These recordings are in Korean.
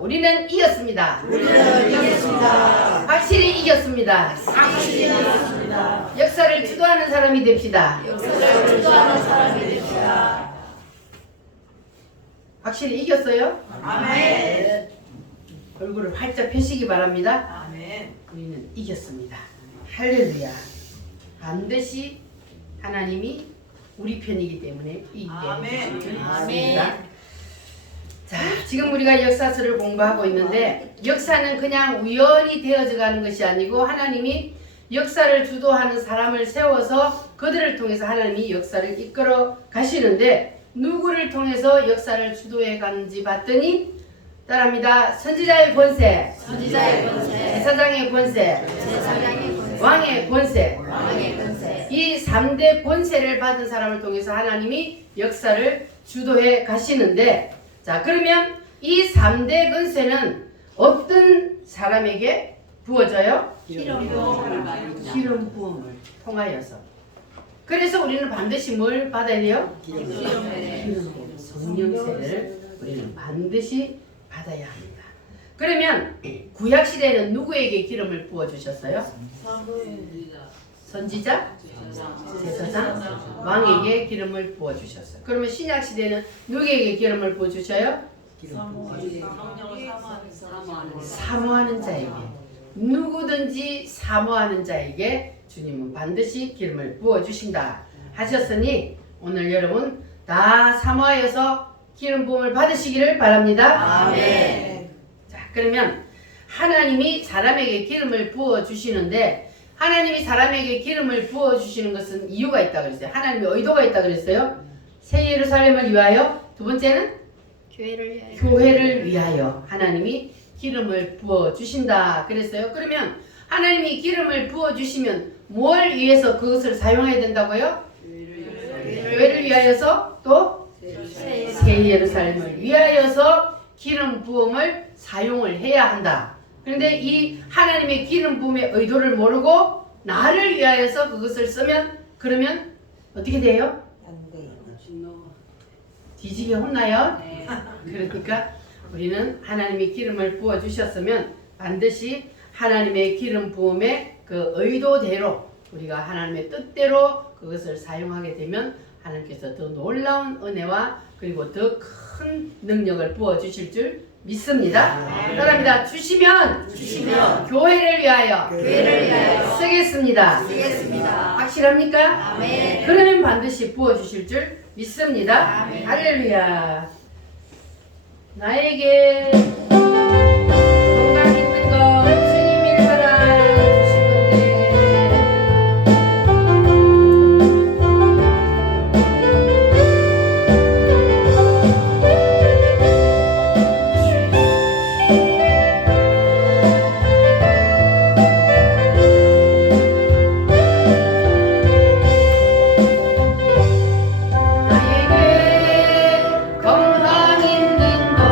우리는 이겼습니다. 우리는 이겼습니다. 확실히 이겼습니다. 확실히 이겼습니다. 역사를 주도하는 사람이 됩시다. 역사를 주도하는 사람이 됩시다. 확실히 이겼어요? 아멘. 얼굴을 활짝 펴시기 바랍니다. 아멘. 우리는 이겼습니다. 할렐루야. 반드시 하나님이 우리 편이기 때문에 이기게 해주십니다. 자, 지금 우리가 역사서를 공부하고 있는데 역사는 그냥 우연히 되어져 가는 것이 아니고 하나님이 역사를 주도하는 사람을 세워서 그들을 통해서 하나님이 역사를 이끌어 가시는데 누구를 통해서 역사를 주도해 가는지 봤더니 따라합니다. 선지자의 권세, 선지자의 권세, 제사장의 권세, 제사장의 권세, 왕의 권세, 왕의 권세. 이 3대 권세를 받은 사람을 통해서 하나님이 역사를 주도해 가시는데 자, 그러면 이 3대 권세는 어떤 사람에게 부어져요? 기름 부음을 받습니다. 기름 부음을 통하여서. 그래서 우리는 반드시 뭘 받아야 돼요? 기름 기름 부음, 성령 세례를 우리는 반드시 받아야 합니다. 그러면 구약 시대에는 누구에게 기름을 부어 주셨어요? 선지자, 제사장, 왕에게 기름을 부어 주셨어요. 그러면 신약 시대에는 누구에게 기름을 부어 주셔요? 사모하는 자에게. 누구든지 사모하는 자에게 주님은 반드시 기름을 부어 주신다 하셨으니 오늘 여러분 다 사모하여서 기름 부음을 받으시기를 바랍니다. 아멘. 자, 그러면 하나님이 사람에게 기름을 부어 주시는데 하나님이 사람에게 기름을 부어 주시는 것은 이유가 있다 그랬어요. 하나님의 의도가 있다 그랬어요. 새 예루살렘을 위하여, 두 번째는 교회를 위하여 하나님이 기름을 부어 주신다 그랬어요. 그러면 하나님이 기름을 부어 주시면 뭘 위해서 그것을 사용해야 된다고요? 교회를 위하여서 또 새 예루살렘을 위하여서 기름 부음을 사용을 해야 한다. 그런데 이 하나님의 기름 부음의 의도를 모르고 나를 위하여서 그것을 쓰면 그러면 어떻게 돼요? 뒤지게 혼나요? 그러니까 우리는 하나님이 기름을 부어 주셨으면 반드시 하나님의 기름 부음의 그 의도대로 우리가 하나님의 뜻대로 그것을 사용하게 되면 하나님께서 더 놀라운 은혜와 그리고 더 큰 능력을 부어 주실 줄 믿습니다. 따라합니다. 주시면 교회를 위하여 쓰겠습니다. 확실합니까? 아멘. 그러면 반드시 부어 주실 줄 믿습니다. 아멘. 할렐루야. 나에게 건강 있는 것 주님이 살아 주신 건데 나에게 건강 있는 것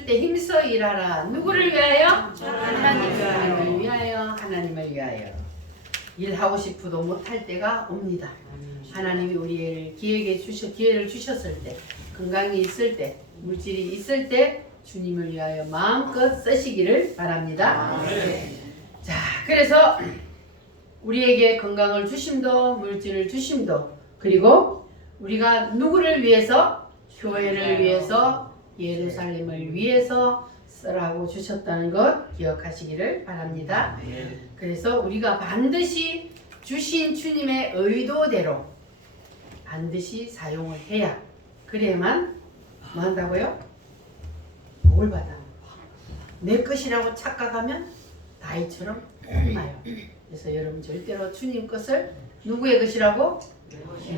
있을 때 힘써 일하라. 누구를 위하여? 하나님을 위하여. 하나님을 위하여. 일하고 싶어도 못할 때가 옵니다. 하나님이 우리를 기회를 주셨을 때, 건강이 있을 때, 물질이 있을 때 주님을 위하여 마음껏 쓰시기를 바랍니다. 자, 그래서 우리에게 건강을 주심도, 물질을 주심도, 그리고 우리가 누구를 위해서? 교회를 위해서, 예루살렘을 위해서 쓰라고 주셨다는 것 기억하시기를 바랍니다. 그래서 우리가 반드시 주신 주님의 의도대로 반드시 사용을 해야, 그래야만 뭐 한다고요? 복을 받아. 내 것이라고 착각하면 다이처럼 혼나요. 그래서 여러분 절대로 주님 것을 누구의 것이라고?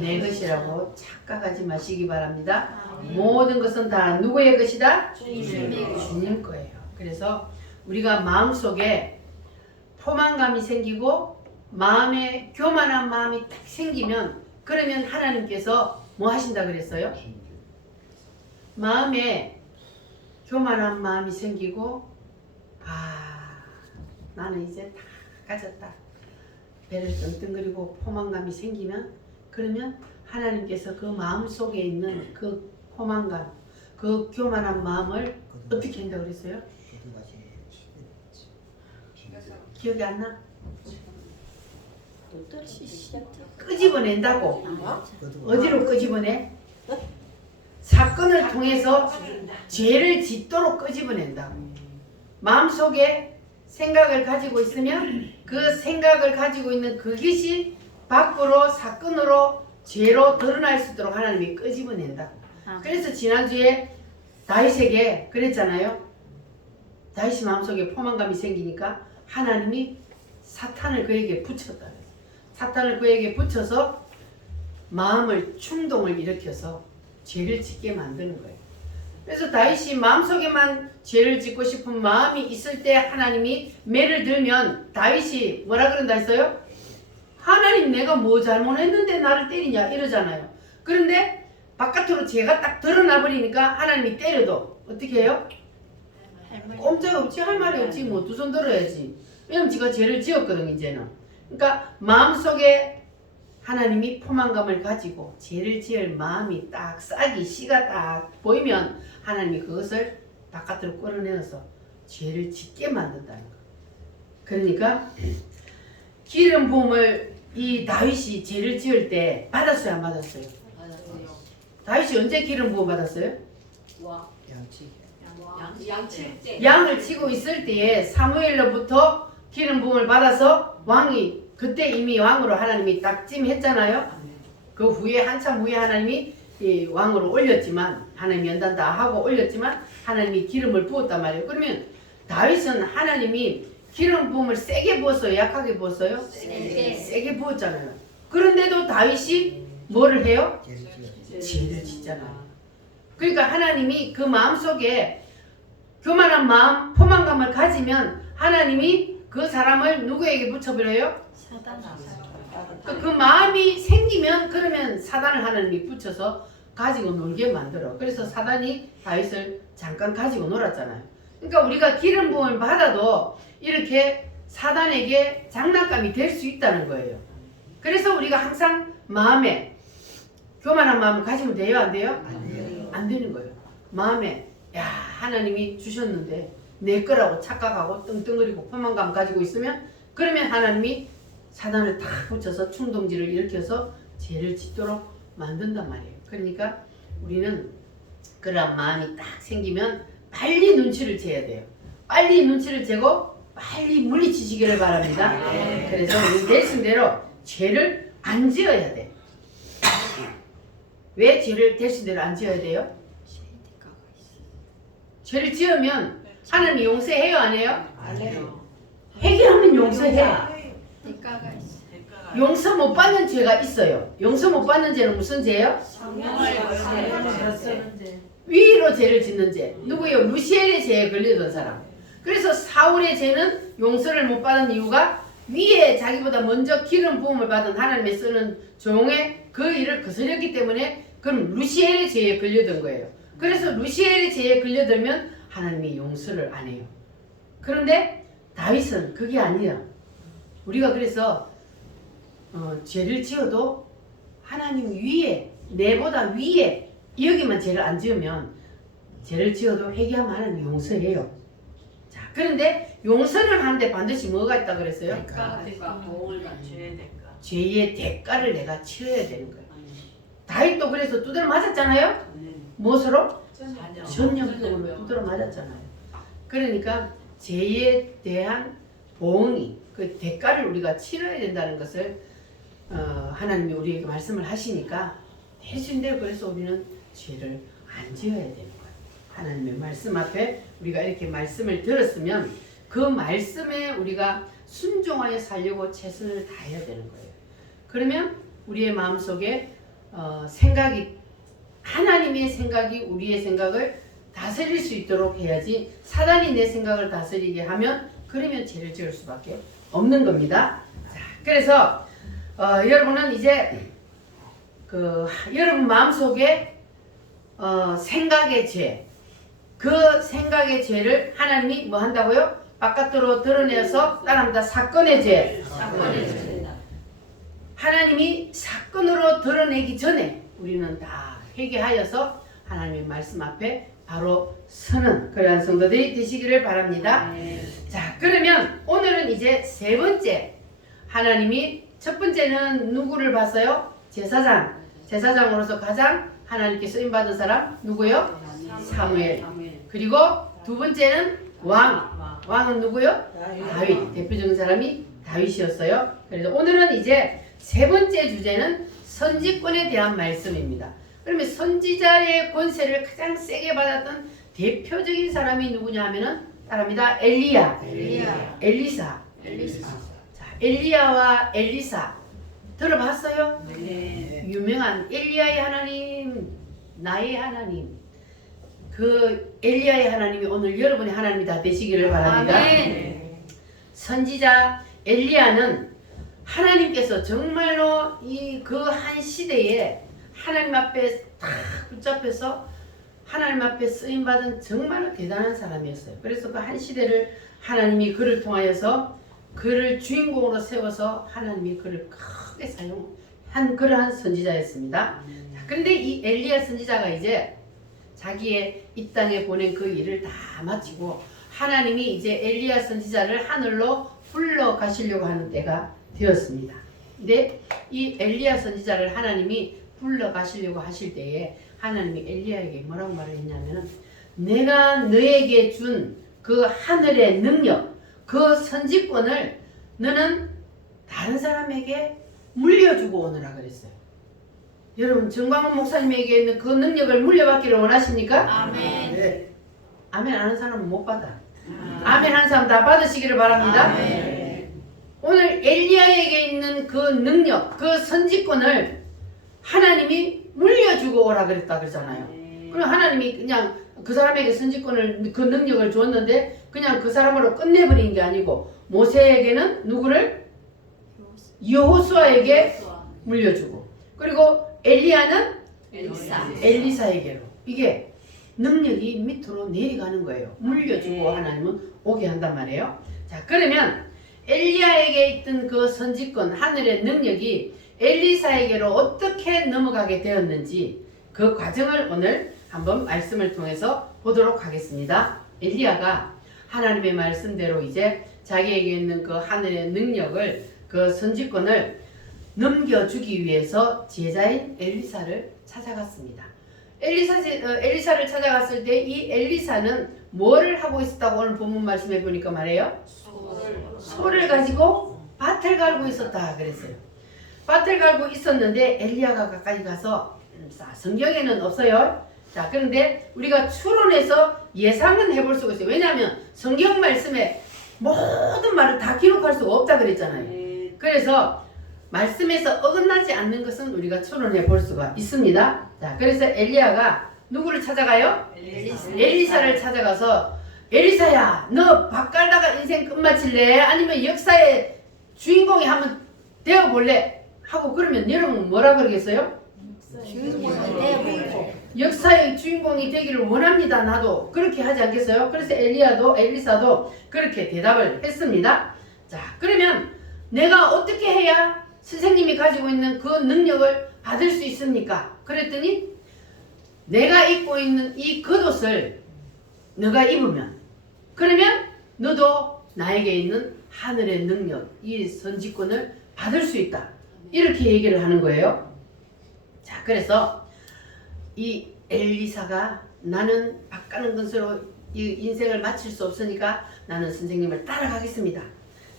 내 것이라고 착각하지 마시기 바랍니다. 모든 것은 다 누구의 것이다? 주님 거예요. 그래서 우리가 마음속에 포만감이 생기고 마음에 교만한 마음이 딱 생기면, 그러면 하나님께서 뭐 하신다 그랬어요? 마음에 교만한 마음이 생기고, 나는 이제 다 가졌다, 배를 떵떵거리고 포만감이 생기면, 그러면 하나님께서 그 마음 속에 있는 그 포만감, 그 교만한 마음을 어떻게 한다고 그랬어요? 기억이 안 나? 끄집어낸다고. 어디로 끄집어내? 사건을 통해서 죄를 짓도록 끄집어낸다. 마음속에 생각을 가지고 있으면 그 생각을 가지고 있는 그것이 밖으로 사건으로 죄로 드러날 수 있도록 하나님이 끄집어낸다. 그래서 지난주에 다윗에게 그랬잖아요. 다윗이 마음속에 포만감이 생기니까 하나님이 사탄을 그에게 붙였다. 사탄을 그에게 붙여서 마음을 충동을 일으켜서 죄를 짓게 만드는 거예요. 그래서 다윗이 마음속에만 죄를 짓고 싶은 마음이 있을 때 하나님이 매를 들면 다윗이 뭐라 그런다 했어요? 하나님, 내가 뭐 잘못했는데 나를 때리냐 이러잖아요. 그런데 바깥으로 죄가 딱 드러나 버리니까 하나님이 때려도 어떻게 해요? 꼼짝없지, 할 말이 없지, 뭐 두 손 들어야지. 왜냐면 지가 죄를 지었거든 이제는. 그러니까 마음속에 하나님이 포만감을 가지고 죄를 지을 마음이 딱 싹이 씨가 딱 보이면 하나님이 그것을 바깥으로 끌어내서 죄를 짓게 만든다는 거. 그러니까 기름 부음을 이 다윗이 죄를 지을 때 받았어요, 안 받았어요? 다윗이 언제 기름 부음 받았어요? 양을 치고 있을 때에 사무엘로부터 기름 부음을 받아서 왕이, 그때 이미 왕으로 하나님이 딱짐했잖아요. 그 후에 한참 후에 하나님이 이 왕으로 올렸지만, 하나님이 연단 다 하고 올렸지만 하나님이 기름을 부었단 말이에요. 그러면 다윗은 하나님이 기름 부음을 세게 부었어요, 약하게 부었어요? 세게 부었잖아요. 그런데도 다윗이 뭐를 해요? 죄를 짓잖아요. 그러니까 하나님이 그 마음속에 교만한 마음, 포만감을 가지면 하나님이 그 사람을 누구에게 붙여버려요? 그 마음이 생기면, 그러면 사단을 하나님이 붙여서 가지고 놀게 만들어. 그래서 사단이 다윗을 잠깐 가지고 놀았잖아요. 그러니까 우리가 기름 부음을 받아도 이렇게 사단에게 장난감이 될 수 있다는 거예요. 그래서 우리가 항상 마음에 교만한 마음을 가지면 돼요, 안 돼요? 안 되는 거예요. 마음에 하나님이 주셨는데 내 거라고 착각하고 떵떵거리고 포만감 가지고 있으면, 그러면 하나님이 사단을 탁 붙여서 충동질을 일으켜서 죄를 짓도록 만든단 말이에요. 그러니까 우리는 그런 마음이 딱 생기면 빨리 눈치를 채야 돼요. 빨리 눈치를 채고 빨리 물리치시기를 바랍니다. 그래서 우리 대신대로 죄를 안 지어야 돼. 왜 죄를 대신대로 안 지어야 돼요? 죄를 지으면 하나님이 용서해요, 안 해요? 안 해요. 해결하면 용서해. 대가가 있어. 용서 못 받는 죄가 있어요. 용서 못 받는 죄는 무슨 죄예요? 위로 죄를 짓는 죄. 누구예요? 루시엘의 죄에 걸리던 사람. 그래서 사울의 죄는 용서를 못 받은 이유가 위에 자기보다 먼저 기름 부음을 받은 하나님의 쓰는 종의 그 일을 거스렸기 때문에, 그럼 루시엘의 죄에 걸려든 거예요. 그래서 루시엘의 죄에 걸려들면 하나님이 용서를 안 해요. 그런데 다윗은 그게 아니야. 우리가 그래서 죄를 지어도 하나님 위에, 내보다 위에 여기만 죄를 안 지으면 죄를 지어도 회개하면 하나님 용서해요. 자, 그런데 용서를 하는데 반드시 뭐가 있다 그랬어요? 대가. 보응을 맞춰야 될까? 죄의 대가를 내가 치러야 되는 거예요. 다윗도 그래서 두드려 맞았잖아요. 무엇으로? 전염병으로 두드려 맞았잖아요. 그러니까 죄에 대한 보응이, 그 대가를 우리가 치러야 된다는 것을 하나님이 우리에게 말씀을 하시니까 대신대로 그래서 우리는 죄를 안 지어야 되는 거예요. 하나님의 말씀 앞에 우리가 이렇게 말씀을 들었으면 그 말씀에 우리가 순종하여 살려고 최선을 다해야 되는 거예요. 그러면 우리의 마음속에 생각이, 하나님의 생각이 우리의 생각을 다스릴 수 있도록 해야지, 사단이 내 생각을 다스리게 하면 그러면 죄를 지을 수밖에 없는 겁니다. 자, 그래서 여러분은 이제 여러분 마음속에 생각의 죄, 그 생각의 죄를 하나님이 뭐 한다고요? 바깥으로 드러내서 따라합니다. 사건의 죄. 하나님이 사건으로 드러내기 전에 우리는 다 회개하여서 하나님의 말씀 앞에 바로 서는 그러한 성도들이 되시기를 바랍니다. 자, 그러면 오늘은 이제 세 번째, 하나님이 첫 번째는 누구를 봤어요? 제사장으로서 가장 하나님께 쓰임받은 사람 누구요? 사무엘. 그리고 두 번째는 왕은 누구요? 다윗. 대표적인 사람이 다윗이었어요. 그래서 오늘은 이제 세 번째 주제는 선지권에 대한 말씀입니다. 그러면 선지자의 권세를 가장 세게 받았던 대표적인 사람이 누구냐 하면은 따라합니다. 엘리사. 자, 엘리야와 엘리사 들어봤어요? 네. 유명한 엘리야의 하나님, 나의 하나님. 그 엘리야의 하나님이 오늘 여러분의 하나님이 다 되시기를 바랍니다. 아멘. 선지자 엘리야는 하나님께서 정말로 이 그 한 시대에 하나님 앞에 탁 붙잡혀서 하나님 앞에 쓰임받은 정말로 대단한 사람이었어요. 그래서 그 한 시대를 하나님이 그를 통하여서 그를 주인공으로 세워서 하나님이 그를 크게 사용한 그러한 선지자였습니다. 그런데 이 엘리야 선지자가 이제 자기의 이 땅에 보낸 그 일을 다 마치고 하나님이 이제 엘리야 선지자를 하늘로 불러 가시려고 하는 때가 되었습니다. 근데 이 엘리야 선지자를 하나님이 불러 가시려고 하실 때에 하나님이 엘리야에게 뭐라고 말을 했냐면은 내가 너에게 준 그 하늘의 능력, 그 선지권을 너는 다른 사람에게 물려주고 오너라 그랬어요. 여러분 정광훈 목사님에게 있는 그 능력을 물려받기를 원하십니까? 아멘. 네. 아멘 하는 사람은 못 받아. 아멘 하는 사람 다 받으시기를 바랍니다. 오늘 엘리야에게 있는 그 능력, 그 선지권을 하나님이 물려주고 오라 그랬다 그러잖아요. 그럼 하나님이 그냥 그 사람에게 선지권을, 그 능력을 줬는데 그냥 그 사람으로 끝내버린 게 아니고 모세에게는 누구를? 여호수아에게 물려주고, 그리고 엘리야는 엘리사에게로. 이게 능력이 밑으로 내려가는 거예요. 물려주고 하나님은 오게 한단 말이에요. 자, 그러면 엘리야에게 있던 그 선지권, 하늘의 능력이 엘리사에게로 어떻게 넘어가게 되었는지 그 과정을 오늘 한번 말씀을 통해서 보도록 하겠습니다. 엘리야가 하나님의 말씀대로 이제 자기에게 있는 그 하늘의 능력을, 그 선지권을 넘겨주기 위해서 제자인 엘리사를 찾아갔습니다. 엘리사를 찾아갔을 때 이 엘리사는 뭐를 하고 있었다고 오늘 본문 말씀해 보니까 말해요? 소를 가지고 밭을 갈고 있었다 그랬어요. 밭을 갈고 있었는데 엘리야가 가까이 가서, 성경에는 없어요. 자, 그런데 우리가 추론해서 예상은 해볼 수가 있어요. 왜냐하면 성경 말씀에 모든 말을 다 기록할 수가 없다 그랬잖아요. 그래서 말씀에서 어긋나지 않는 것은 우리가 추론해 볼 수가 있습니다. 자, 그래서 엘리야가 누구를 찾아가요? 엘리사를 찾아가서 엘리사야, 너 밭 갈다가 인생 끝마칠래? 아니면 역사의 주인공이 한번 되어볼래? 하고 그러면 여러분 뭐라 그러겠어요? 역사의 주인공이 되기를 원합니다. 나도 그렇게 하지 않겠어요? 그래서 엘리사도 그렇게 대답을 했습니다. 자, 그러면 내가 어떻게 해야 선생님이 가지고 있는 그 능력을 받을 수 있습니까? 그랬더니 내가 입고 있는 이 겉옷을 너가 입으면 그러면 너도 나에게 있는 하늘의 능력, 이 선지권을 받을 수 있다. 이렇게 얘기를 하는 거예요. 자, 그래서 이 엘리사가 나는 바꾸는 것으로 이 인생을 마칠 수 없으니까 나는 선생님을 따라가겠습니다.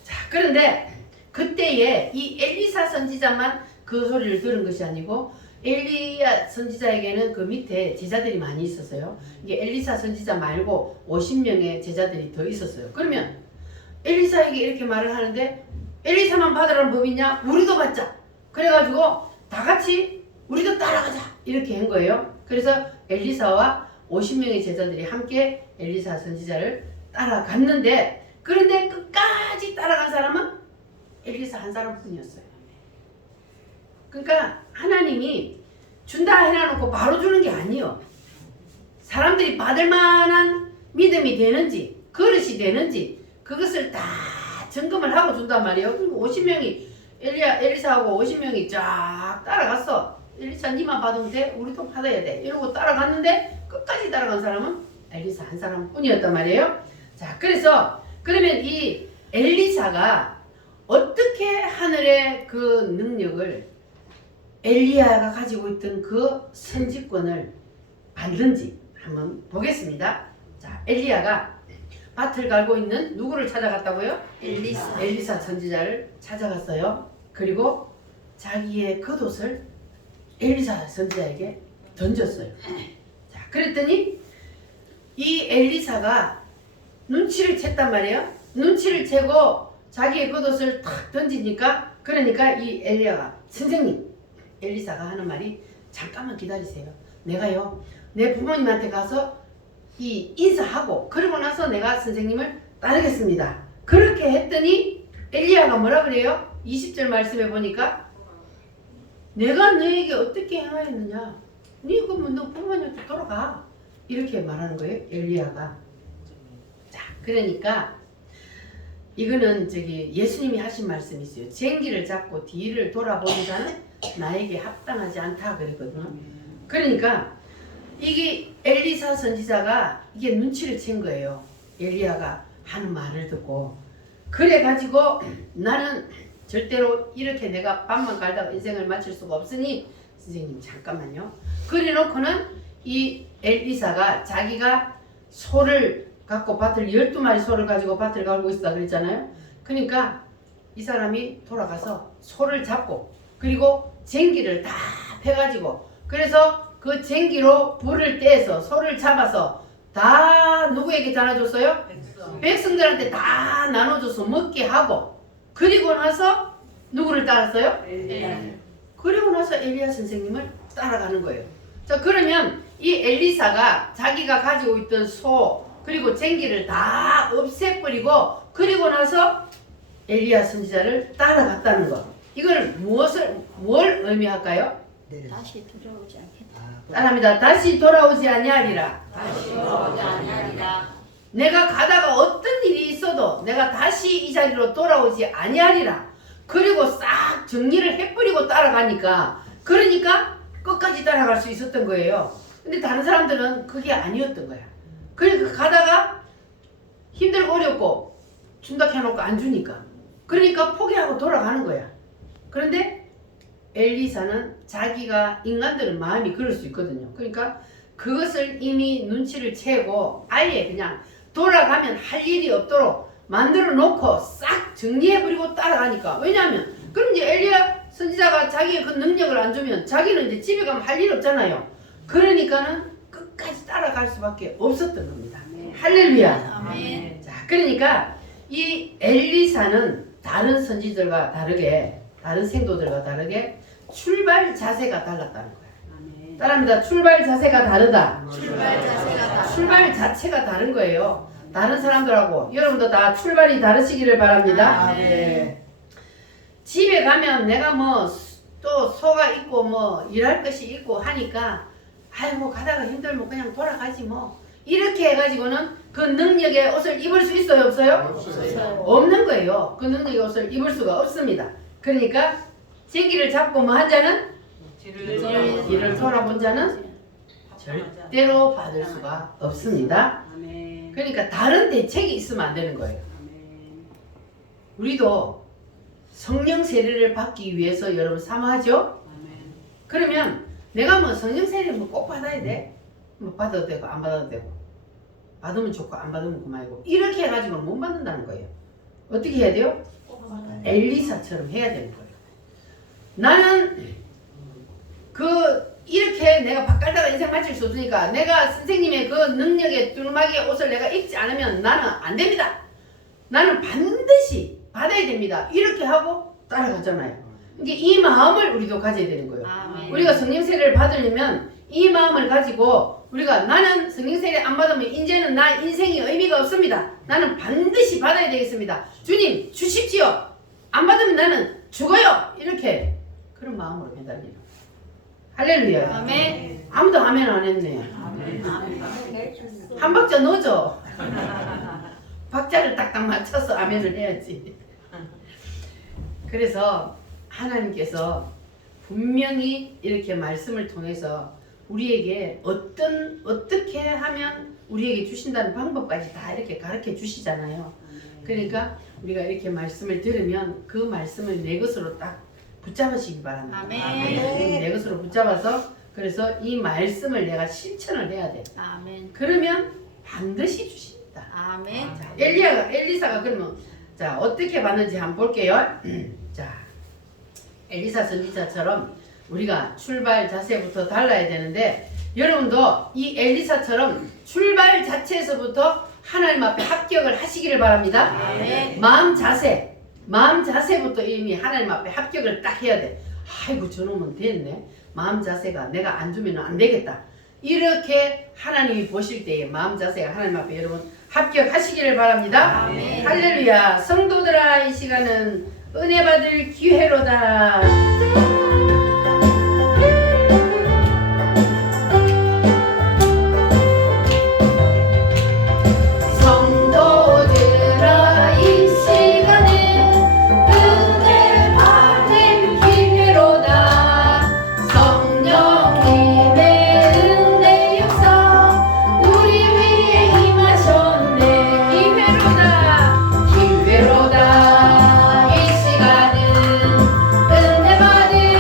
자, 그런데 그때에 이 엘리사 선지자만 그 소리를 들은 것이 아니고 엘리야 선지자에게는 그 밑에 제자들이 많이 있었어요. 이게 엘리사 선지자 말고 50명의 제자들이 더 있었어요. 그러면 엘리사에게 이렇게 말을 하는데 엘리사만 받으라는 법 있냐? 우리도 받자. 그래가지고 다 같이 우리도 따라가자. 이렇게 한 거예요. 그래서 엘리사와 50명의 제자들이 함께 엘리사 선지자를 따라갔는데 그런데 끝까지 따라간 사람은 엘리사 한 사람뿐이었어요. 그러니까 하나님이 준다 해놔놓고 바로 주는 게 아니에요. 사람들이 받을 만한 믿음이 되는지 그릇이 되는지 그것을 다 점검을 하고 준단 말이에요. 그리고 50명이 엘리사하고 50명이 쫙 따라갔어. 엘리사 니만 받으면 돼? 우리도 받아야 돼. 이러고 따라갔는데 끝까지 따라간 사람은 엘리사 한 사람뿐이었단 말이에요. 자, 그래서 그러면 이 엘리사가 어떻게 하늘의 그 능력을 엘리야가 가지고 있던 그 선지권을 받는지 한번 보겠습니다. 자, 엘리야가 밭을 갈고 있는 누구를 찾아갔다고요? 엘리사 선지자를 찾아갔어요. 그리고 자기의 겉옷을 엘리사 선지자에게 던졌어요. 자, 그랬더니 이 엘리사가 눈치를 챘단 말이에요. 눈치를 채고 자기의 겉옷을 탁 던지니까 그러니까 이 엘리야가 선생님, 엘리사가 하는 말이 잠깐만 기다리세요. 내가요 내 부모님한테 가서 이 인사하고 그러고 나서 내가 선생님을 따르겠습니다. 그렇게 했더니 엘리야가 뭐라 그래요? 20절 말씀에 보니까 내가 너에게 어떻게 행하였느냐? 네 그러면 너 부모님한테 돌아가. 이렇게 말하는 거예요. 엘리야가. 자, 그러니까 이거는 예수님이 하신 말씀이 있어요. 쟁기를 잡고 뒤를 돌아보는 자는 나에게 합당하지 않다 그랬거든요. 그러니까 이게 엘리사 선지자가 이게 눈치를 챈 거예요. 엘리야가 하는 말을 듣고 그래가지고 나는 절대로 이렇게 내가 밭만 갈다가 인생을 마칠 수가 없으니 선생님 잠깐만요. 그래놓고는 이 엘리사가 자기가 소를 갖고 밭을 12마리 소를 가지고 밭을 갈고 있다 그랬잖아요. 그러니까 이 사람이 돌아가서 소를 잡고 그리고 쟁기를 다 패가지고 그래서 그 쟁기로 불을 떼서 소를 잡아서 다 누구에게 전해줬어요? 백성들한테 다 나눠줘서 먹게 하고 그리고 나서 누구를 따랐어요? 그리고 나서 엘리야 선생님을 따라가는 거예요. 자, 그러면 이 엘리사가 자기가 가지고 있던 소 그리고 쟁기를 다 없애버리고 그리고 나서 엘리야 선지자를 따라갔다는 거. 이걸 뭘 의미할까요? 다시 돌아오지 않겠다. 따라합니다. 다시 돌아오지 아니하리라. 다시 돌아오지 아니하리라. 내가 가다가 어떤 일이 있어도 내가 다시 이 자리로 돌아오지 아니하리라. 그리고 싹 정리를 해버리고 따라가니까 그러니까 끝까지 따라갈 수 있었던 거예요. 근데 다른 사람들은 그게 아니었던 거야. 그러니까 가다가 힘들고 어렵고 준다 해놓고 안 주니까 그러니까 포기하고 돌아가는 거야. 그런데 엘리사는 자기가 인간들은 마음이 그럴 수 있거든요. 그러니까 그것을 이미 눈치를 채고 아예 그냥 돌아가면 할 일이 없도록 만들어 놓고 싹 정리해버리고 따라가니까 왜냐하면 그럼 이제 엘리야 선지자가 자기의 그 능력을 안 주면 자기는 이제 집에 가면 할 일 없잖아요. 그러니까는 끝까지 따라갈 수밖에 없었던 겁니다. 할렐루야. 아멘. 자, 그러니까 이 엘리사는 다른 선지들과 다르게 다른 생도들과 다르게 출발 자세가 달랐다는 거예요. 따라합니다. 출발 자세가 다르다. 출발 자세가 다르다. 출발 자체가 다른 거예요. 다른 사람들하고 여러분도 다 출발이 다르시기를 바랍니다. 아멘. 집에 가면 내가 뭐 또 소가 있고 뭐 일할 것이 있고 하니까 아이고 가다가 힘들면 그냥 돌아가지 뭐 이렇게 해가지고는 그 능력의 옷을 입을 수 있어요 없어요? 없어요. 없는 거예요. 그 능력의 옷을 입을 수가 없습니다. 그러니까 제기를 잡고 뭐 한 자는 이를 돌아본 자는 절대로 받을 수가 없습니다. 아멘. 그러니까 다른 대책이 있으면 안 되는 거예요. 아멘. 우리도 성령 세례를 받기 위해서 여러분 사모하죠? 아멘. 그러면 내가 뭐 성령 세례 뭐 꼭 받아야 돼? 뭐 받아도 되고 안 받아도 되고 받으면 좋고 안 받으면 그만이고 이렇게 해가지고는 못 받는다는 거예요. 어떻게 해야 돼요? 엘리사처럼 해야 되는 거예요. 나는 이렇게 내가 바깔다가 인생 마칠 수 없으니까 내가 선생님의 그 능력의 두루마기의 옷을 내가 입지 않으면 나는 안 됩니다. 나는 반드시 받아야 됩니다. 이렇게 하고 따라가잖아요. 그러니까 이 마음을 우리도 가져야 되는 거예요. 아멘. 우리가 성령 세례를 받으려면 이 마음을 가지고 우리가 나는 성령 세례 안 받으면 이제는 나 인생이 의미가 없습니다. 나는 반드시 받아야 되겠습니다. 주님 주십시오. 안 받으면 나는 죽어요. 이렇게 그런 마음으로 매달리는. 할렐루야. 아멘. 아무도 아멘 안 했네. 아멘. 한 박자 넣어줘. 박자를 딱딱 맞춰서 아멘을 해야지. 그래서 하나님께서 분명히 이렇게 말씀을 통해서 우리에게 어떻게 하면 우리에게 주신다는 방법까지 다 이렇게 가르쳐 주시잖아요. 그러니까 우리가 이렇게 말씀을 들으면 그 말씀을 내 것으로 딱 붙잡으시기 바랍니다. 아멘. 내 것으로 붙잡아서 그래서 이 말씀을 내가 실천을 해야 돼. 아멘. 그러면 반드시 주십니다. 아멘. 자, 엘리사가 그러면 자 어떻게 받는지 한번 볼게요. 자, 엘리사 선지자처럼 우리가 출발 자세부터 달라야 되는데 여러분도 이 엘리사처럼 출발 자체에서부터 하나님 앞에 합격을 하시기를 바랍니다. 아멘. 마음 자세부터 이미 하나님 앞에 합격을 딱 해야 돼. 아이고 저놈은 됐네. 마음 자세가 내가 안 주면 안 되겠다. 이렇게 하나님이 보실 때의 마음 자세가 하나님 앞에 여러분 합격하시기를 바랍니다. 아멘. 할렐루야. 성도들아 이 시간은 은혜 받을 기회로다. 기회로다 이 시간은 은혜 받을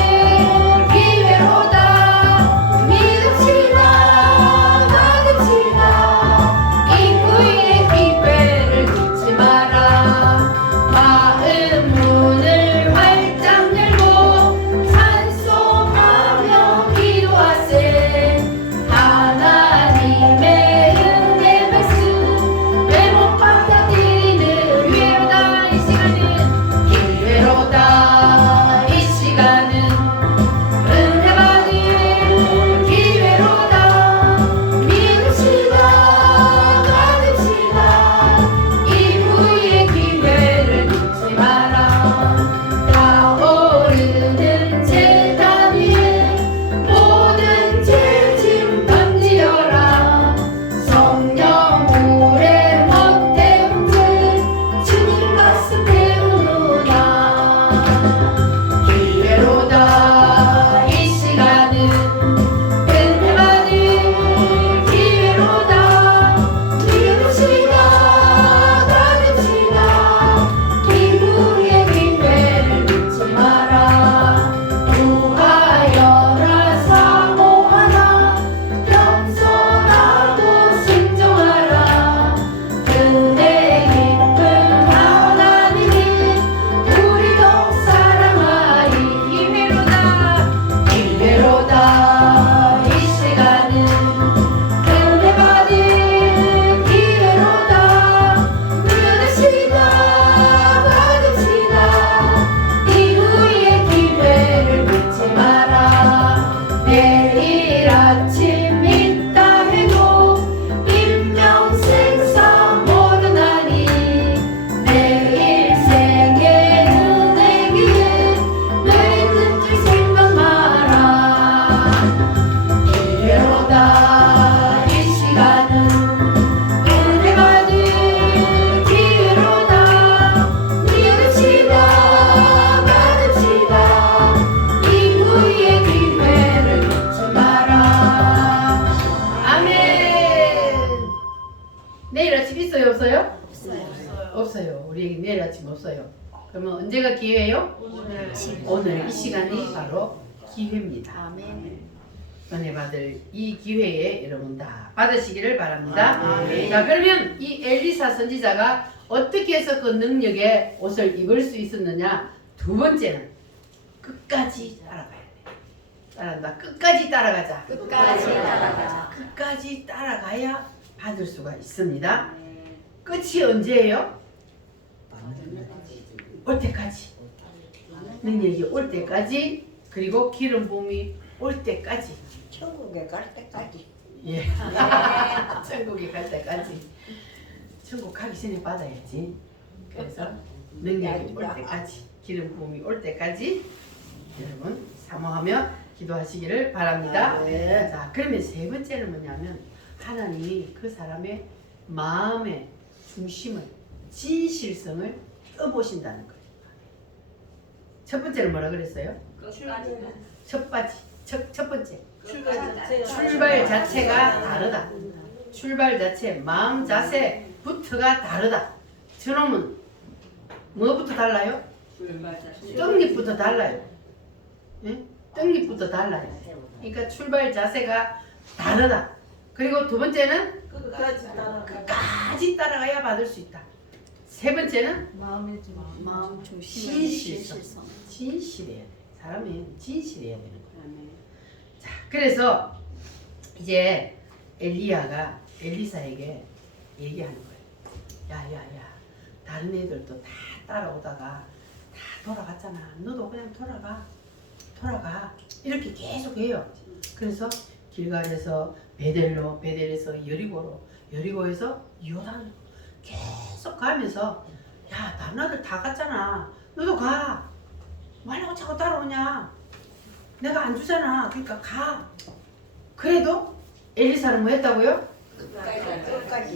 내일 아침 있어요 없어요? 없어요. 없어요. 우리에게 내일 아침 없어요. 그러면 언제가 기회예요? 오늘 이 시간이 바로 기회입니다. 아멘. 은혜 받을 이 기회에 여러분 다 받으시기를 바랍니다. 아멘. 자, 그러면 이 엘리사 선지자가 어떻게 해서 그 능력의 옷을 입을 수 있었느냐? 두 번째는 끝까지 따라가야 돼. 따라간다. 끝까지 따라가자. 끝까지 따라가자. 끝까지 따라가야 받을 수가 있습니다. 끝이 언제예요? 올 때까지. 능력이 올 때까지. 그리고 기름 부음이 올 때까지. 천국에 갈 때까지. 예. 천국에 갈 때까지. 천국 가기 전에 받아야지. 그래서 능력이 올 때까지, 기름 부음이 올 때까지 여러분 사모하며 기도하시기를 바랍니다. 네. 자, 그러면 세 번째는 뭐냐면 하나님이 그 사람의 마음의 중심을, 진실성을 떠보신다는 거예요. 첫 번째는 뭐라 그랬어요? 첫 번째. 출발 자체가 다르다. 출발 자체, 마음 자세부터가 다르다. 저놈은 뭐부터 달라요? 떡잎부터 달라요. 예? 떡잎부터 달라요. 그러니까 출발 자세가 다르다. 그리고 두 번째는 끝까지 따라가야 받을 수 있다. 세 번째는 마음 중심을 진실성. 진실해야 돼. 사람이 진실해야 되는 거야. 자, 그래서 이제 엘리야가 엘리사에게 얘기하는 거예요. 야야야, 다른 애들도 다 따라오다가 다 돌아갔잖아. 너도 그냥 돌아가. 이렇게 계속 해요. 그래서 길갈에서 베델로, 베델에서 여리고로, 여리고에서 요단으로 계속 가면서 야, 다른 아들 다 갔잖아. 너도 가. 말라고 자꾸 따라오냐. 내가 안 주잖아. 그러니까 가. 그래도 엘리사는 뭐 했다고요?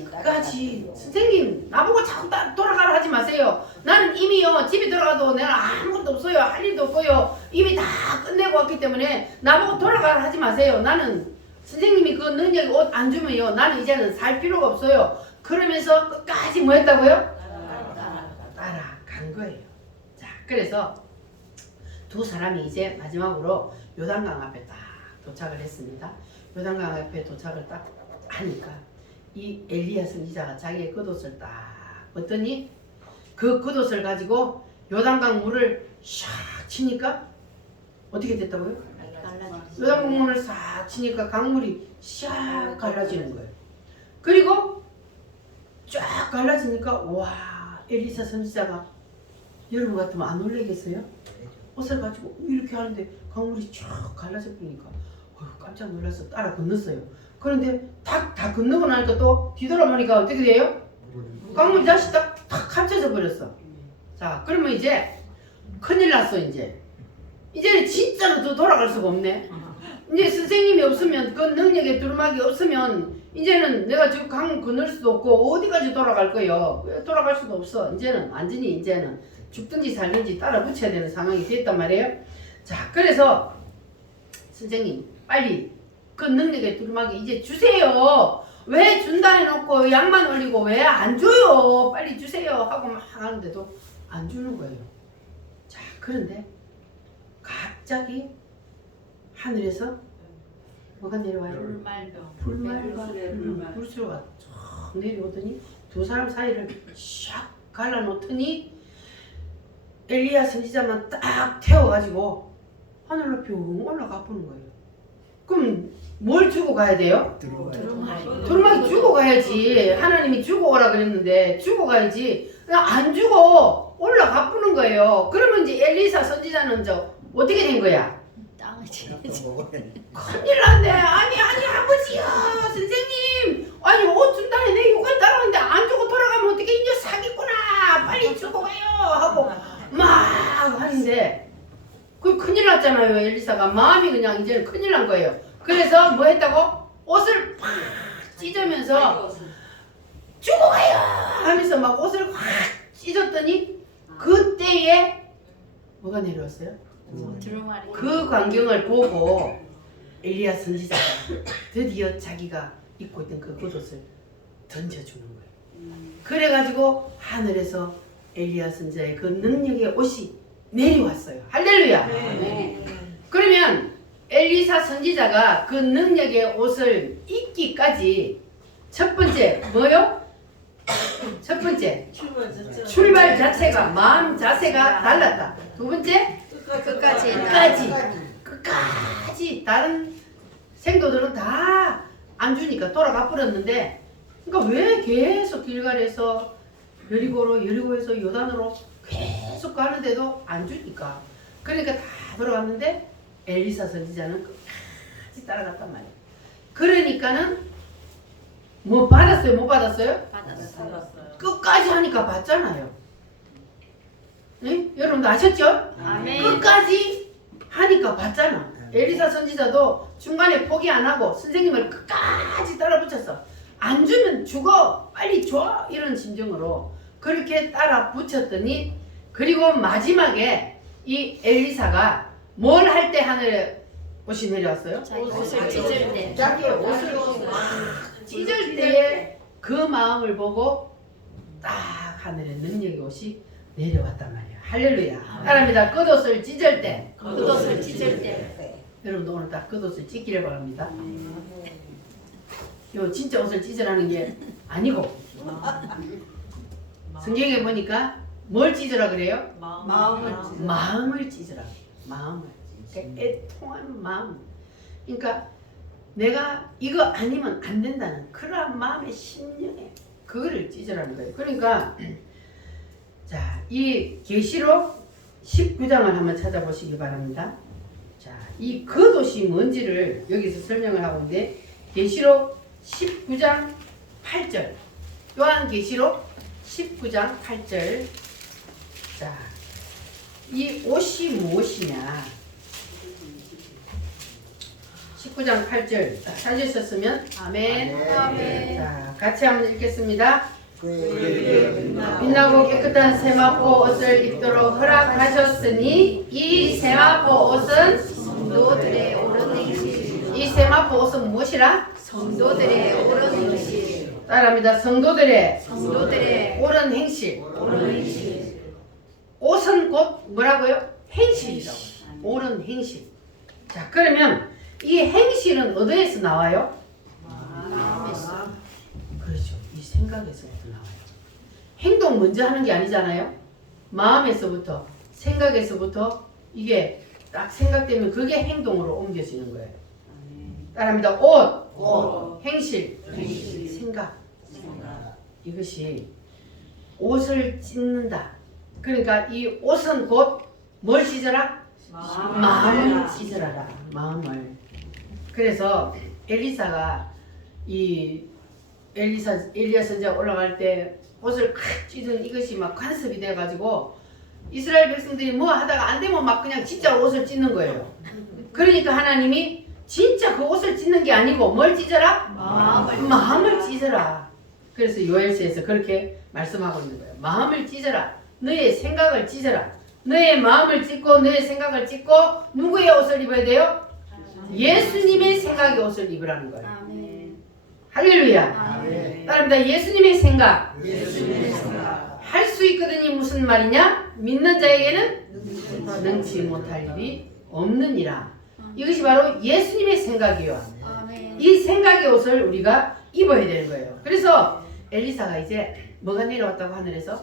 끝까지. 선생님, 나보고 자꾸 돌아가라 하지 마세요. 나는 이미요, 집에 들어가도 내가 아무것도 없어요. 할 일도 없고요. 이미 다 끝내고 왔기 때문에 나보고 돌아가라 하지 마세요. 나는 선생님이 그 능력이 옷 안 주면요, 나는 이제는 살 필요가 없어요. 그러면서 끝까지 뭐 했다고요? 따라간 거예요. 자, 그래서 두 사람이 이제 마지막으로 요단강 앞에 딱 도착을 했습니다. 요단강 앞에 도착을 딱 하니까 이 엘리야 선지자가 자기의 겉옷을 딱 벗더니 그 겉옷을 가지고 요단강 물을 샥 치니까 어떻게 됐다고요? 요단강 물을 싹 치니까 강물이 샥 갈라지는 거예요. 그리고 쫙 갈라지니까 와, 엘리사 선지자가 여러분 같으면 안 놀라겠어요? 옷을 가지고 이렇게 하는데 강물이 쫙 갈라져 버리니까 깜짝 놀라서 따라 건넜어요. 그런데 다 건너고 나니까 또 뒤돌아보니까 어떻게 돼요? 강물이 다시 딱 합쳐져 버렸어. 자, 그러면 이제 큰일 났어. 이제는 진짜로 더 돌아갈 수가 없네. 이제 선생님이 없으면, 그 능력의 두루마기 없으면 이제는 내가 지금 강 건널 수도 없고 어디까지 돌아갈 거예요. 돌아갈 수도 없어. 이제는 완전히 죽든지 살든지 따라 붙여야 되는 상황이 됐단 말이에요. 자, 그래서 선생님 빨리 그 능력의 두루마기 이제 주세요. 왜 준다 해놓고 양만 올리고 왜 안 줘요? 빨리 주세요 하고 막 하는데도 안 주는 거예요. 자, 그런데 갑자기 하늘에서 뭐가 내려와요? 불말과 불수로가 쫙 내려오더니 두 사람 사이를 샥 갈라놓더니 엘리야 선지자만 딱 태워가지고 하늘로 뿅 올라가 보는 거예요. 그럼 뭘 주고 가야 돼요? 두루마기 주고 가야지. 하나님이 주고 오라 그랬는데 주고 가야지. 그냥 안 주고 올라가 보는 거예요. 그러면 이제 엘리사 선지자는 어떻게 된 거야? 땅을 큰일 났네. 아니 아버지야, 선생님, 아니 옷 준다니 내 요가 따라오는데 안 주고 돌아가면 어떻게 이제 사기구나. 빨리 주고 가요 하고 막 하는데 그 큰일 났잖아요. 엘리사가 마음이 그냥 이제는 큰일 난 거예요. 그래서 뭐 했다고? 옷을 팍 찢으면서 주고 가요 하면서 막 옷을 확 찢었더니 그때에 뭐가 내려왔어요? 그 광경을 보고 엘리야 선지자가 드디어 자기가 입고 있던 그 겉옷을 던져주는 거예요. 그래가지고 하늘에서 엘리야 선지자의 그 능력의 옷이 내려왔어요. 할렐루야. 네. 그러면 엘리사 선지자가 그 능력의 옷을 입기까지 첫 번째 뭐요? 첫 번째 출발 자체가 마음 자세가 달랐다. 두 번째 끝까지 다른 생도들은 다 안 주니까 돌아가 버렸는데, 그러니까 왜 계속 길갈에서 여리고에서 요단으로 계속 가는데도 안 주니까, 그러니까 다 돌아갔는데 엘리사 선지자는 끝까지 따라갔단 말이에요. 그러니까는 뭐 받았어요? 못 받았어요? 받았어요. 끝까지 하니까 받잖아요. 네? 여러분도 아셨죠? 아멘. 끝까지 하니까 받잖아. 엘리사 선지자도 중간에 포기 안 하고 선생님을 끝까지 따라 붙였어. 안 주면 죽어, 빨리 줘, 이런 심정으로 그렇게 따라 붙였더니, 그리고 마지막에 이 엘리사가 뭘 할 때 하늘에 옷이 내려왔어요? 옷을 찢을 때. 자기의 옷을 찢을 때에 그 마음을 보고 딱 하늘에 능력의 옷이 내려왔단 말이에요. 할렐루야. 따라합니다. 겉옷을 찢을 때. 겉옷을 찢을 때. 여러분도 오늘 딱 겉옷을 찢기를 바랍니다. 요 진짜 옷을 찢으라는 게 아니고, 성경에 보니까 뭘 찢으라 그래요? 마음을 찢으라. 마음을. 그러니까 애통하는 마음. 그러니까 내가 이거 아니면 안 된다는 그러한 마음의 심령에 그거를 찢으라는 거예요. 그러니까 자, 이 계시록 19장을 한번 찾아보시기 바랍니다. 자, 이 겉옷이 뭔지를 여기서 설명을 하고 있는데, 계시록 19장 8절. 요한계시록 19장 8절. 자, 이 옷이 무엇이냐? 19장 8절 찾으셨으면 아멘. 아멘. 자, 같이 한번 읽겠습니다. 빛나고 깨끗한 세마포 옷을 입도록 허락하셨으니 이 세마포 옷은 성도들의 옳은 행실. 이 세마포 옷은 무엇이라? 성도들의 옳은 행실. 따라합니다. 성도들의 옳은 행실. 옳은 행실. 옷은 곧 뭐라고요? 행실이죠. 옳은 행실. 자, 그러면 이 행실은 어디에서 나와요? 마음에서. 그렇죠. 이 생각에서부터 나와요. 행동 먼저 하는 게 아니잖아요. 마음에서부터, 생각에서부터 이게 딱 생각되면 그게 행동으로 옮겨지는 거예요. 따라합니다. 옷, 행실, 생각. 이것이 옷을 찢는다. 그러니까 이 옷은 곧 뭘 찢어라? 마음을 찢으라라. 마음을. 그래서 엘리사가 엘리야 선지자 올라갈 때 옷을 칵 찢은 이것이 막 관습이 돼가지고 이스라엘 백성들이 뭐 하다가 안 되면 막 그냥 진짜 옷을 찢는 거예요. 그러니까 하나님이 진짜 그 옷을 찢는 게 아니고 뭘 찢어라? 마음을 찢어라. 그래서 요엘서에서 그렇게 말씀하고 있는 거예요. 마음을 찢어라. 너의 생각을 찢어라. 너의 마음을 찢고 너의 생각을 찢고 누구의 옷을 입어야 돼요? 예수님의 생각의 옷을 입으라는 거예요. 아멘. 할렐루야. 아멘. 따라합니다. 예수님의 생각. 할 수 있거든요. 무슨 말이냐? 믿는 자에게는 능치 못할 일이 없느니라. 이것이 바로 예수님의 생각이요. 아멘. 이 생각의 옷을 우리가 입어야 되는 거예요. 그래서 엘리사가 이제 뭐가 내려왔다고 하늘에서?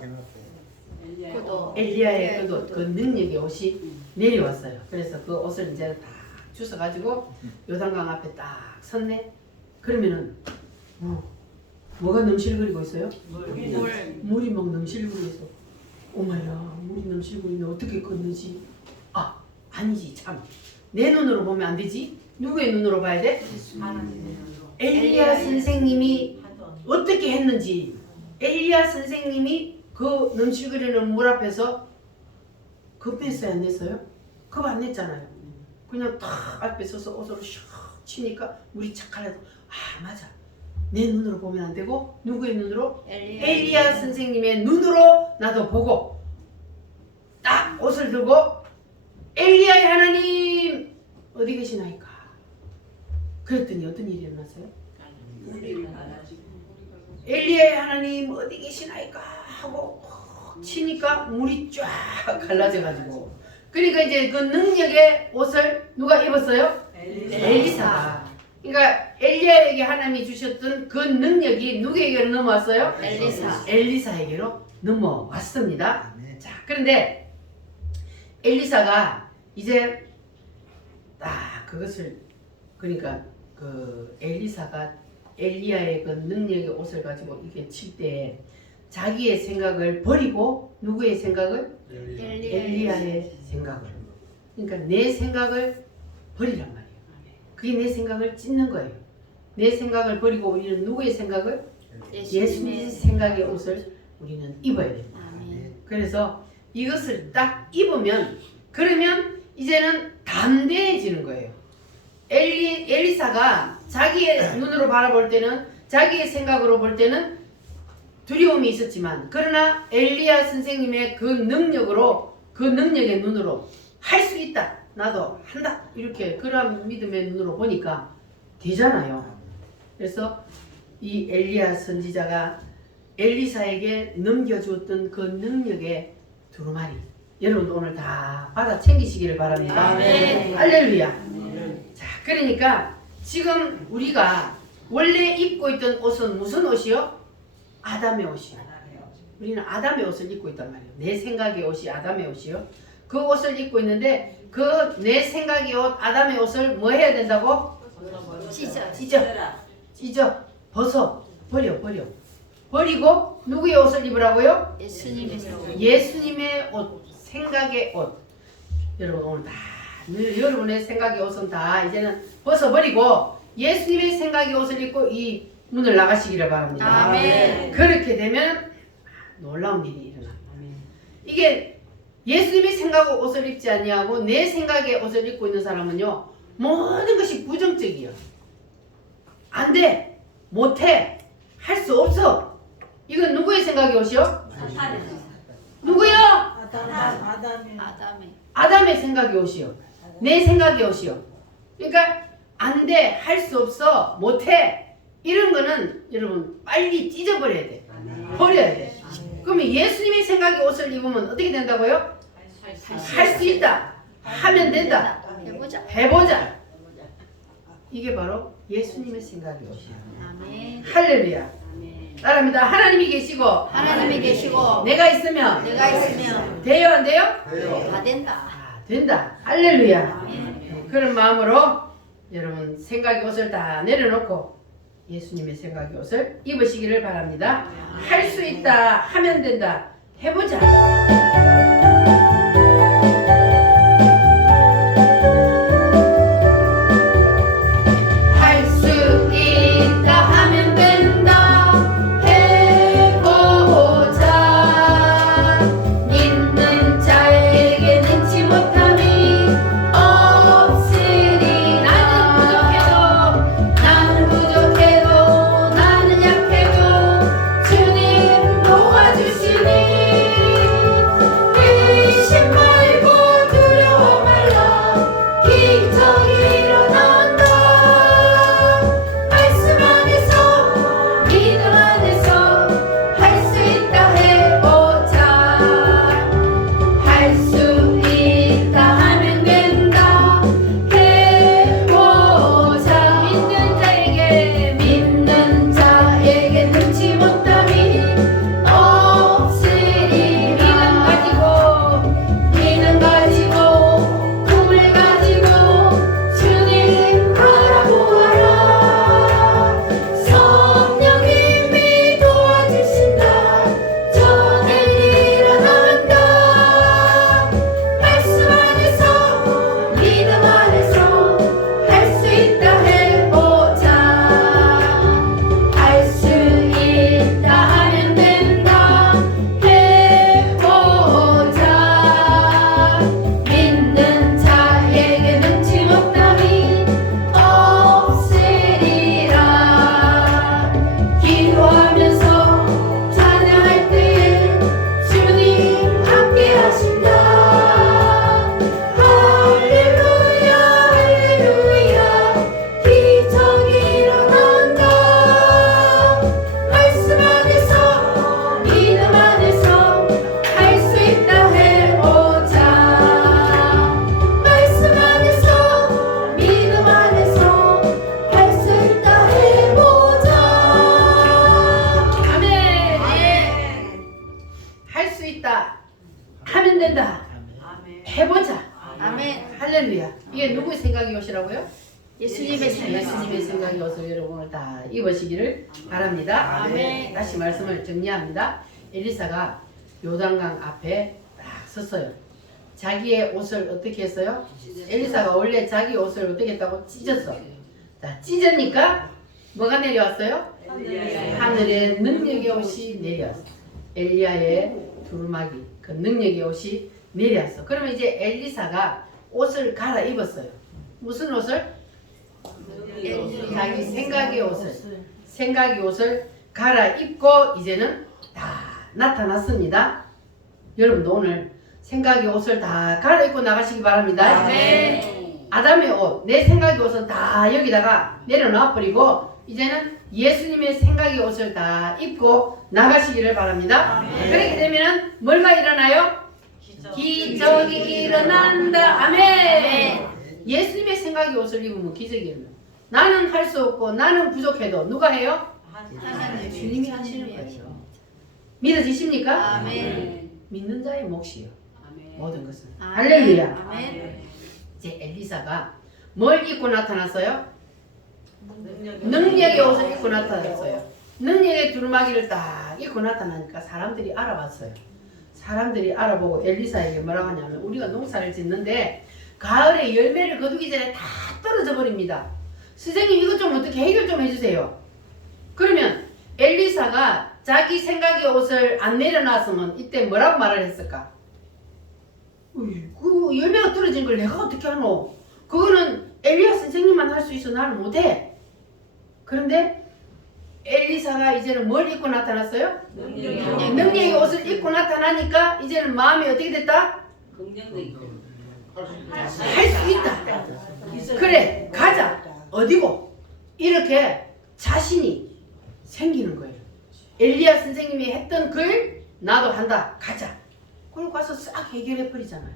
겉옷. 엘리야의 그 옷, 그 능력의 옷이 내려왔어요. 그래서 그 옷을 이제 딱 주워가지고 요단강 앞에 딱 섰네. 그러면은 뭐가 넘실거리고 있어요? 물이 막 넘실거리고 있어. 오마야, 물이 넘실거리는데 어떻게 걷는지. 아니지 참. 내 눈으로 보면 안 되지. 누구의 눈으로 봐야 돼? 엘리야 선생님이 어떻게 했는지. 엘리야 선생님이 그 넘실거리는 물 앞에서 겁냈어요, 안 냈어요? 겁 안 냈잖아요. 그냥 탁 앞에 서서 옷으로 샥 치니까 물이 착 갈라서 맞아. 내 눈으로 보면 안 되고 누구의 눈으로? 엘리야 선생님의 눈으로 나도 보고 딱 옷을 들고 엘리야의 하나님 어디 계시나이까? 그랬더니 어떤 일이 일어났어요? 엘리야의 하나님 어디 계시나이까 하고 치니까 물이 쫙 갈라져가지고 그러니까 이제 그 능력의 옷을 누가 입었어요? 엘리사가. 그러니까 엘리야에게 하나님이 주셨던 그 능력이 누구에게로 넘어왔어요? 엘리사에게로 넘어왔습니다. 자, 그런데 엘리사가 이제 그것을 그러니까 그 엘리사가 엘리야의 그 능력의 옷을 가지고 이게 칠 때 자기의 생각을 버리고 누구의 생각을? 엘리야의 생각을. 그러니까 내 생각을 버리란 말이에요. 그게 내 생각을 찢는 거예요. 내 생각을 버리고 우리는 누구의 생각을? 예수님의 생각의 옷을 우리는 입어야 됩니다. 그래서 이것을 딱 입으면 그러면 이제는 담대해지는 거예요. 엘리사가 자기의 눈으로 바라볼 때는 자기의 생각으로 볼 때는 두려움이 있었지만 그러나 엘리야 선생님의 그 능력으로 그 능력의 눈으로 할 수 있다. 나도 한다. 이렇게 그런 믿음의 눈으로 보니까 되잖아요. 그래서 이 엘리야 선지자가 엘리사에게 넘겨주었던 그 능력의 두루마리 여러분도 오늘 다 받아 챙기시기를 바랍니다. 아멘. 할렐루야. 자, 그러니까 지금 우리가 원래 입고 있던 옷은 무슨 옷이요? 아담의 옷이요. 우리는 아담의 옷을 입고 있단 말이에요. 내 생각의 옷이 아담의 옷이요. 그 옷을 입고 있는데 그 내 생각의 옷 아담의 옷을 뭐 해야 된다고? 찢어 벗어 버리고 누구의 옷을 입으라고요? 예수님의 옷, 생각의 옷. 여러분 오늘 다 여러분의 생각의 옷은 다 이제는 벗어버리고 예수님의 생각의 옷을 입고 이 문을 나가시기를 바랍니다. 아멘. 그렇게 되면 놀라운 일이 일어납니다. 이게 예수님의 생각의 옷을 입지 아니하고 내 생각의 옷을 입고 있는 사람은요 모든 것이 부정적이야. 안 돼, 못해, 할 수 없어. 이건 누구의 생각의 옷이요? 누구요? 아담의 생각의 옷이요. 내 생각의 옷이요. 그러니까 안 돼, 할 수 없어, 못해. 이런 거는 여러분 빨리 찢어버려야 돼. 버려야 돼. 그러면 예수님의 생각의 옷을 입으면 어떻게 된다고요? 할 수 있다. 하면 된다. 해보자. 이게 바로 예수님의 생각의 옷이야. 할렐루야. 따라합니다. 하나님이 계시고 내가 있으면 돼요 안 돼요? 다 된다. 된다. 할렐루야. 그런 마음으로 여러분 생각의 옷을 다 내려놓고 예수님의 생각의 옷을 입으시기를 바랍니다. 할 수 있다. 하면 된다. 해보자. 할 수 있다. 하면 된다. 해보자. 믿는 자에게 능치 못함이 없으리. 나는 부족해도 나는 약해도 주님 도와주시니 된다. 아멘. 해보자. 아멘. 할렐루야. 이게 누구의 생각이 옷이라고요? 예수님의 생각. 예수님의 생각이 옷을 여러분을 다 입으시기를 바랍니다. 아멘. 다시 말씀을 정리합니다. 엘리사가 요단강 앞에 딱 섰어요. 자기의 옷을 어떻게 했어요? 엘리사가 원래 자기 옷을 어떻게 했다고? 찢었어. 자, 찢으니까 뭐가 내려왔어요? 하늘의 능력의 옷이 내려왔어. 엘리야의 두루마기, 그 능력의 옷이 내려왔어. 그러면 이제 엘리사가 옷을 갈아입었어요. 무슨 옷을? 자기 생각의 옷을 갈아입고 이제는 다 나타났습니다. 여러분도 오늘 생각의 옷을 다 갈아입고 나가시기 바랍니다. 아멘. 아담의 옷, 내 생각의 옷은 다 여기다가 내려놔 버리고 이제는 예수님의 생각의 옷을 다 입고 나가시기를 바랍니다. 그렇게 되면 뭐가 일어나요? 기적이 일어난다. 아멘. 예수님의 생각의 옷을 입으면 기적이 일어나요. 나는 할 수 없고 나는 부족해도 누가 해요? 하나님. 주님이 하시는 거예요. 믿어지십니까? 아멘. 믿는 자의 몫이요. 모든 것은. 아멘. 할렐루야. 아멘. 이제 엘리사가 뭘 입고 나타났어요? 능력의 옷을 입고 나타났어요. 능력의 두루마기를 딱 입고 나타나니까 사람들이 알아봤어요. 사람들이 알아보고 엘리사에게 뭐라고 하냐면 우리가 농사를 짓는데 가을에 열매를 거두기 전에 다 떨어져 버립니다. 선생님 이것 좀 어떻게 해결 좀 해주세요. 그러면 엘리사가 자기 생각의 옷을 안 내려놨으면 이때 뭐라고 말을 했을까? 그 열매가 떨어진 걸 내가 어떻게 하노? 그거는 엘리야 선생님만 할 수 있어. 나는 못해. 그런데 엘리사가 이제는 뭘 입고 나타났어요? 능력의 옷을 입고 나타나니까 이제는 마음이 어떻게 됐다? 할 수 있다. 그래 가자. 어디고? 이렇게 자신이 생기는 거예요. 엘리야 선생님이 했던 글 나도 한다. 가자. 그리고 가서 싹 해결해 버리잖아요.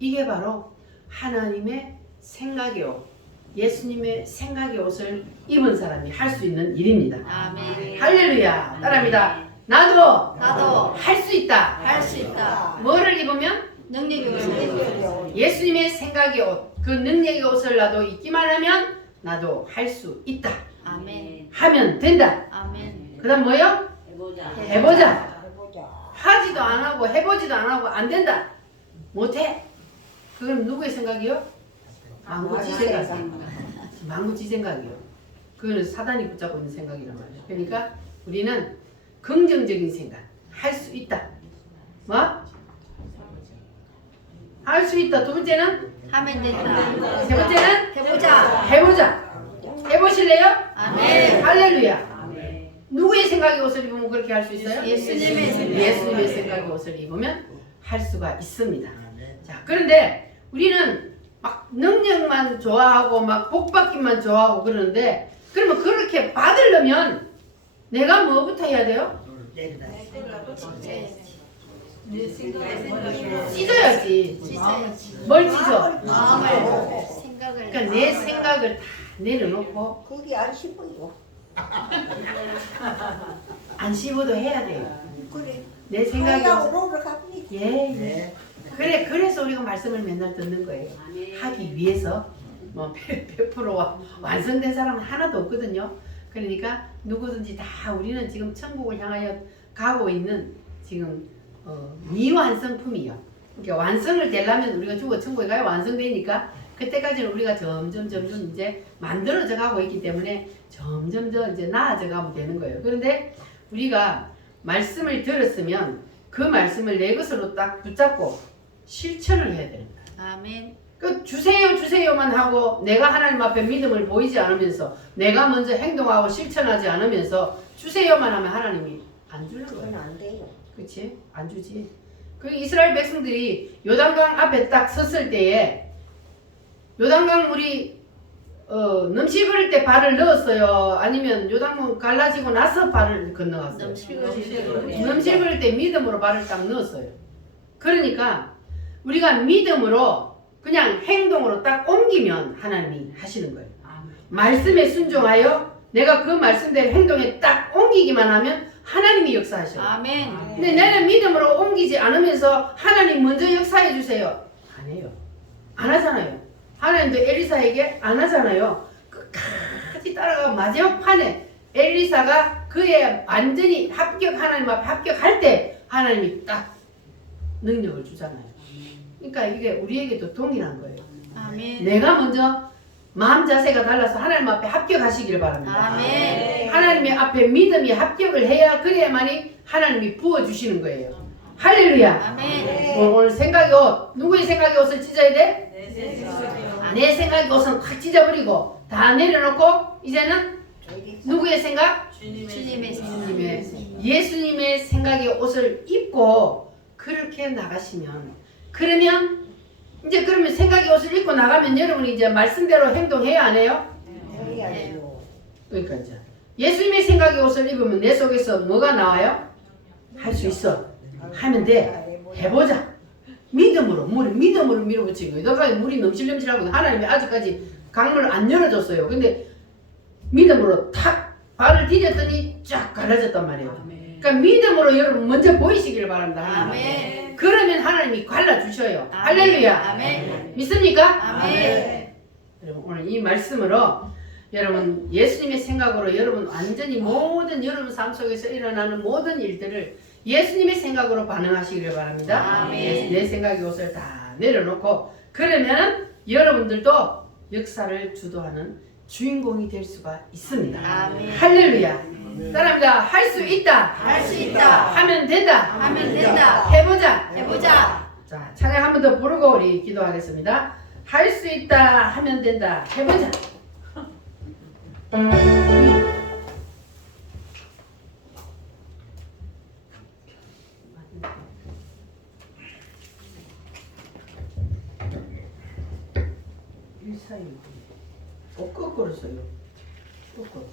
이게 바로 하나님의 생각의 옷, 예수님의 생각의 옷을 입은 사람이 할 수 있는 일입니다. 아멘. 할렐루야. 따라합니다. 나도 할 수 있다. 할 수 있다. 뭐를 입으면? 능력이 없는 예수님의 생각의 옷, 그 능력의 옷을 나도 입기만 하면 나도 할 수 있다. 아멘. 하면 된다. 아멘. 그 다음 뭐요? 해보자. 해보자. 하지도 안 하고 해보지도 안 하고 안 된다. 못해. 그건 누구의 생각이요? 망구지 생각. 망구지 생각이요. 그거는 사단이 붙잡고 있는 생각이란 말이에요. 그러니까 우리는 긍정적인 생각. 할 수 있다. 뭐? 할 수 있다. 두 번째는 하면 된다. 세 번째는 해보자. 해보자. 해보실래요? 아멘. 할렐루야. 누구의 생각의 옷을 입으면 그렇게 할 수 있어요? 예수님의 생각. 예수님의 생각의 옷을 입으면 할 수가 있습니다. 자, 그런데 우리는 막 능력만 좋아하고 막 복받기만 좋아하고 그러는데 그러면 그렇게 받으려면 내가 뭐부터 해야 돼요? 찢어야지. 뭘 찢어? 마음을 생각을. 그러니까 내 생각을 다 내려놓고 그게 안 싶어요. 안 씹어도 해야 돼요. 그래. 내 생각이 로를 갑니다. 예. 그래 그래서 우리가 말씀을 맨날 듣는 거예요. 하기 위해서 뭐 100% 완성된 사람은 하나도 없거든요. 그러니까 누구든지 다 우리는 지금 천국을 향하여 가고 있는 지금 미완성품이요. 그러니까 완성을 되려면 우리가 죽어 천국에 가야 완성되니까 그때까지는 우리가 점점 이제 만들어져 가고 있기 때문에 점점 더 이제 나아져 가면 되는 거예요. 그런데 우리가 말씀을 들었으면 그 말씀을 내 것으로 딱 붙잡고 실천을 해야 됩니다. 아멘. 그 주세요만 하고 내가 하나님 앞에 믿음을 보이지 않으면서 내가 먼저 행동하고 실천하지 않으면서 주세요만 하면 하나님이 안 주는 그건 거예요. 안 돼요. 그렇지? 안 주지. 그 이스라엘 백성들이 요단강 앞에 딱 섰을 때에 요단강 물이 넘치 버릴 때 발을 넣었어요? 아니면 요단강 갈라지고 나서 발을 건너갔어요? 넘치 버릴 때 믿음으로 발을 딱 넣었어요. 그러니까 우리가 믿음으로 그냥 행동으로 딱 옮기면 하나님이 하시는 거예요. 말씀에 순종하여 내가 그 말씀대로 행동에 딱 옮기기만 하면 하나님이 역사하셔요. 아멘. 근데 나는 믿음으로 옮기지 않으면서 하나님 먼저 역사해 주세요. 안 해요. 안 하잖아요. 하나님도 엘리사에게 안 하잖아요. 끝까지 따라가 마지막 판에 엘리사가 그의 완전히 하나님 앞에 합격할 때 하나님이 딱 능력을 주잖아요. 그러니까 이게 우리에게도 동일한 거예요. 아멘. 내가 먼저 마음 자세가 달라서 하나님 앞에 합격하시길 바랍니다. 아멘. 하나님의 앞에 믿음이 합격을 해야 그래야만이 하나님이 부어주시는 거예요. 할렐루야. 아멘. 오늘 생각의 옷, 누구의 생각의 옷을 찢어야 돼? 내 생각의 옷은 확 찢어버리고 다 내려놓고 이제는 누구의 생각? 주님의 예수님의 생각의 옷을 입고 그렇게 나가시면, 그러면 이제 그러면 생각의 옷을 입고 나가면 여러분이 이제 말씀대로 행동해야 안 해요? 해야죠. 그러니까 이제 예수님의 생각의 옷을 입으면 내 속에서 뭐가 나와요? 할 수 있어. 하면 돼. 해보자. 믿음으로 믿음으로 밀어붙이고 여기까지 물이 넘실넘실하고 하나님이 아직까지 강물을 안 열어줬어요. 근데 믿음으로 탁 발을 디뎠더니 쫙 갈라졌단 말이에요. 그러니까 믿음으로 여러분 먼저 보이시기를 바랍니다. 아멘. 그러면 하나님이 갈라주셔요. 할렐루야. 아멘. 믿습니까? 아멘. 여러분 오늘 이 말씀으로 여러분 예수님의 생각으로 여러분 완전히 모든 여러분 삶 속에서 일어나는 모든 일들을 예수님의 생각으로 반응하시기를 바랍니다. 아멘. 내 생각의 옷을 다 내려놓고 그러면 여러분들도 역사를 주도하는 주인공이 될 수가 있습니다. 아멘. 할렐루야. 따라합니다. 할 수 있다. 할 수 있다. 하면 된다. 하면 된다. 해보자. 해보자. 자, 찬양 한 번 더 부르고 우리 기도하겠습니다. 할 수 있다. 하면 된다. 해보자. 일사이 꼭 거꾸로 써요. 거꾸로.